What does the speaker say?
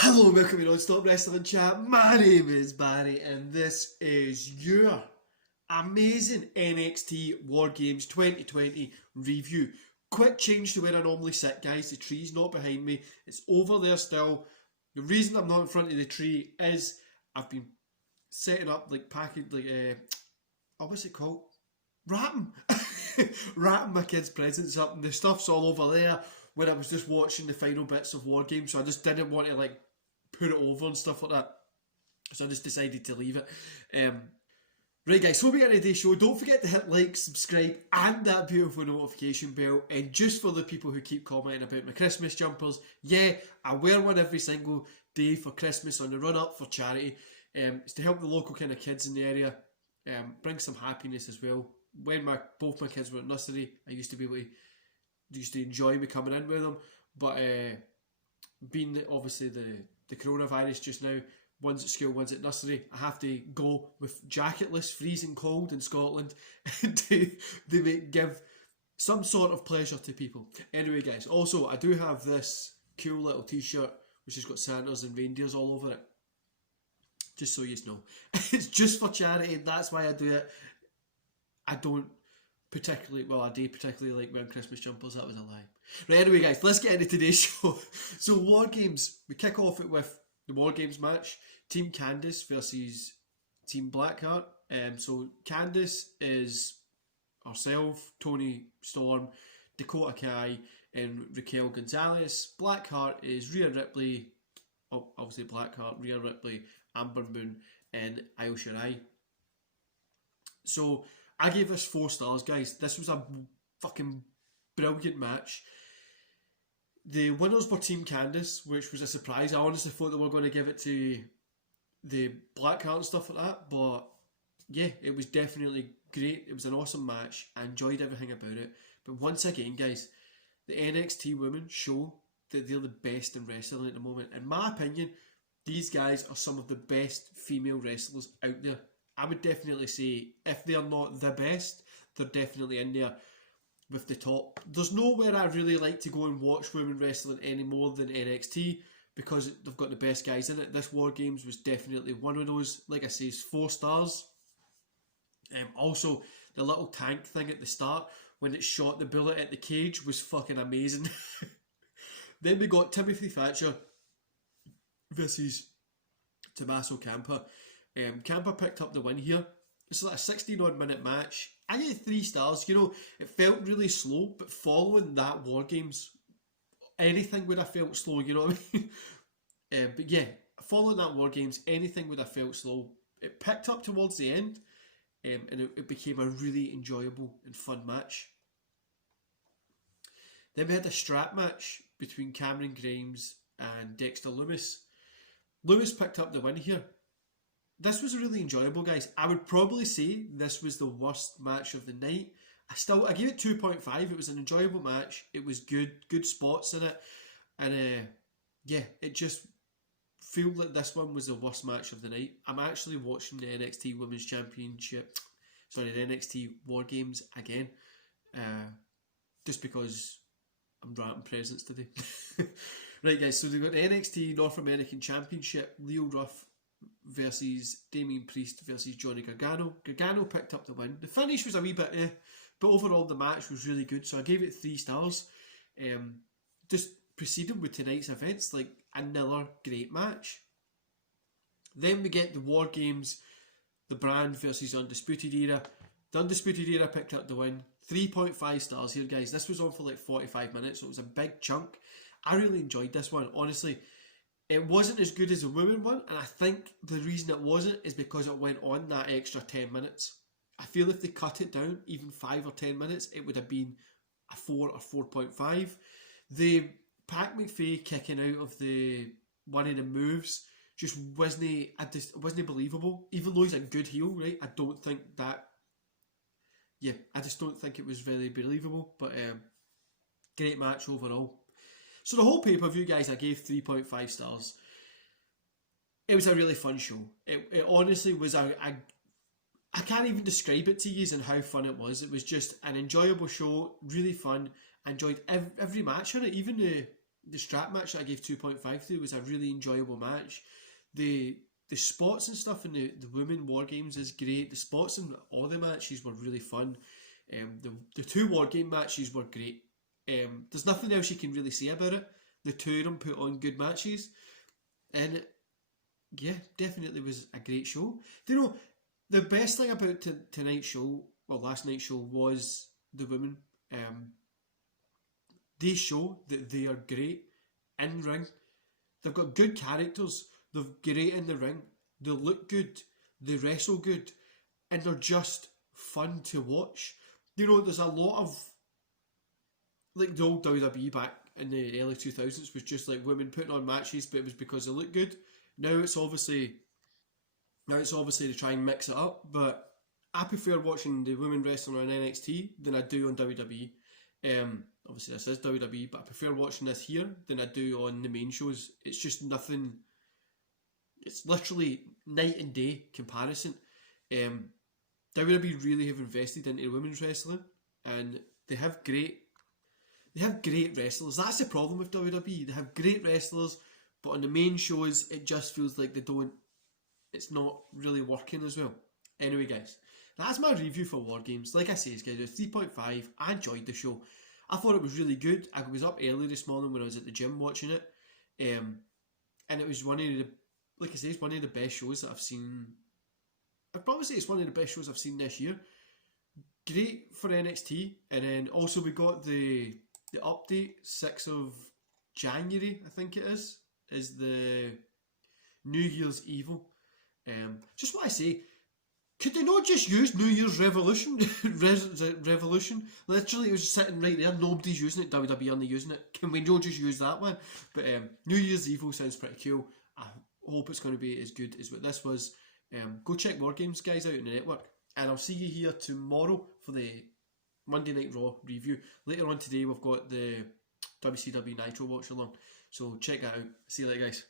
Hello and welcome to Non-Stop Wrestling Chat. My name is Barry and this is your amazing NXT WarGames 2020 review. Quick change to where I normally sit, guys. The tree's not behind me. It's over there still. The reason I'm not in front of the tree is I've been setting up what's it called? Wrapping. Wrapping my kids' presents up and the stuff's all over there when I was just watching the final bits of WarGames, so I just didn't want to put it over and stuff like that. So I just decided to leave it. Right guys, so we get into today's show. Don't forget to hit like, subscribe and that beautiful notification bell. And just for the people who keep commenting about my Christmas jumpers, yeah, I wear one every single day for Christmas on the run up for charity. It's to help the local kind of kids in the area, bring some happiness as well. When both my kids were at nursery, I used to enjoy me coming in with them, but being obviously the coronavirus just now, one's at school, one's at nursery, I have to go with jacketless, freezing cold in Scotland to give some sort of pleasure to people. Anyway guys, also I do have this cool little t-shirt which has got Santas and reindeers all over it, just so you know. It's just for charity, that's why I do it. I don't particularly like wearing Christmas jumpers, that was a lie. Right, anyway guys, let's get into today's show. So WarGames, we kick off it with the WarGames match, Team Candice versus Team Blackheart. So Candice is herself, Toni Storm, Dakota Kai and Raquel Gonzalez. Blackheart is Rhea Ripley, obviously Blackheart, Rhea Ripley, Amber Moon and Io Shirai. So I gave this 4 stars, guys. This was a fucking brilliant match. The winners were Team Candice, which was a surprise. I honestly thought they were going to give it to the Blackheart and stuff like that, but yeah, it was definitely great. It was an awesome match. I enjoyed everything about it. But once again, guys, the NXT women show that they're the best in wrestling at the moment. In my opinion, these guys are some of the best female wrestlers out there. I would definitely say, if they're not the best, they're definitely in there with the top. There's nowhere I really like to go and watch women wrestling any more than NXT because they've got the best guys in it. This WarGames was definitely one of those. Like I say, it's 4 stars. Also, the little tank thing at the start, when it shot the bullet at the cage, was fucking amazing. Then we got Timothy Thatcher versus Tommaso Ciampa. Ciampa picked up the win here. It's like a 16 odd minute match. I gave 3 stars. You know, it felt really slow, but following that WarGames, anything would have felt slow, you know what I mean? But yeah, following that WarGames, anything would have felt slow. It picked up towards the end, and it became a really enjoyable and fun match. Then we had a strap match between Cameron Grimes and Dexter Loomis. Loomis picked up the win here. This was really enjoyable, guys. I would probably say this was the worst match of the night. I gave it 2.5. It was an enjoyable match. It was good spots in it. And yeah, it just felt like this one was the worst match of the night. I'm actually watching the NXT Women's Championship, the NXT WarGames again. Just because I'm wrapping presents today. Right guys, so we've got the NXT North American Championship, Leo Ruff versus Damian Priest versus Johnny Gargano. Gargano picked up the win. The finish was a wee bit but overall the match was really good, so I gave it 3 stars. Just proceeding with tonight's events, like another great match. Then we get the WarGames, the Brand versus Undisputed Era. The Undisputed Era picked up the win. 3.5 stars here, guys. This was on for like 45 minutes, so it was a big chunk. I really enjoyed this one, honestly. It wasn't as good as the women one, and I think the reason it wasn't is because it went on that extra 10 minutes. I feel if they cut it down, even 5 or 10 minutes, it would have been a 4 or 4.5. The Pat McAfee kicking out of one of the moves just wasn't believable. Even though he's a good heel, right? I just don't think it was very believable. But great match overall. So the whole pay-per-view, guys, I gave 3.5 stars. It was a really fun show. It honestly was I can't even describe it to you and how fun it was. It was just an enjoyable show, really fun. I enjoyed every match on it, even the strap match that I gave 2.5 to was a really enjoyable match. The spots and stuff in the women war games is great. The spots in all the matches were really fun. The two war game matches were great. There's nothing else you can really say about it. The two of them put on good matches, and yeah, definitely was a great show. Do you know the best thing about tonight's show, or last night's show, was the women. They show that they are great in ring. They've got good characters. They're great in the ring. They look good. They wrestle good, and they're just fun to watch. You know, there's a lot of like the old WWE back in the early 2000s was just like women putting on matches, but it was because they look good. Now it's obviously to try and mix it up, but I prefer watching the women wrestling on NXT than I do on WWE. Obviously this is WWE, but I prefer watching this here than I do on the main shows. It's just nothing. It's literally night and day comparison. WWE really have invested into women's wrestling, and they have great wrestlers. That's the problem with WWE. They have great wrestlers, but on the main shows, it just feels like it's not really working as well. Anyway, guys, that's my review for War Games. Like I say, guys, it was 3.5. I enjoyed the show. I thought it was really good. I was up early this morning when I was at the gym watching it, and it was one of the, like I say, it's one of the best shows that I've seen. I'd probably say it's one of the best shows I've seen this year. Great for NXT, and then also we got the update, 6th of January, I think it is the New Year's Evil. Just what I say, could they not just use New Year's Revolution? Revolution? Literally, it was just sitting right there. Nobody's using it. WWE aren't using it. Can we not just use that one? But New Year's Evil sounds pretty cool. I hope it's going to be as good as what this was. Go check War Games, guys, out in the network. And I'll see you here tomorrow for the Monday Night Raw review. Later on today, we've got the WCW Nitro Watch Along. So check that out. See you later, guys.